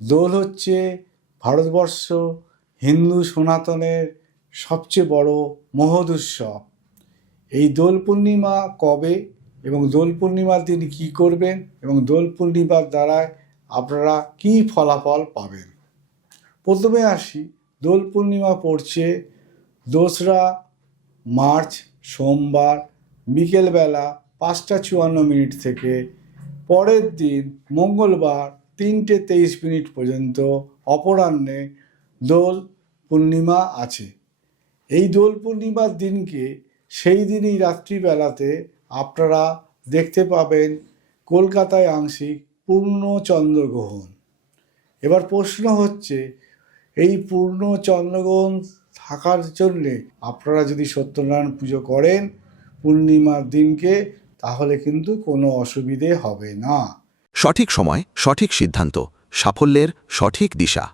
দোল হচ্ছে ভারতবর্ষ হিন্দু সনাতনের সবচেয়ে বড় মহৎ উৎসব। এই দোল পূর্ণিমা কবে এবং দোল পূর্ণিমার দিন কী করবেন এবং দোল পূর্ণিমার দ্বারায় আপনারা কী ফলাফল পাবেন। প্রথমে আসি, দোল পূর্ণিমা পড়ছে 2রা মার্চ সোমবার বিকেলবেলা 5:54 থেকে পরের দিন মঙ্গলবার 3:23 পর্যন্ত অপরাহ্নে দোল পূর্ণিমা আছে। এই দোল পূর্ণিমার দিনকে সেই দিনই রাত্রিবেলাতে আপনারা দেখতে পাবেন কলকাতায় আংশিক পূর্ণ চন্দ্রগ্রহণ। এবার প্রশ্ন হচ্ছে, এই পূর্ণ চন্দ্রগ্রহণ থাকার জন্যে আপনারা যদি সত্যনারায়ণ পুজো করেন পূর্ণিমার দিনকে, তাহলে কিন্তু কোনো অসুবিধে হবে না। সঠিক সময়, সঠিক সিদ্ধান্ত, সাফল্যের সঠিক দিশা।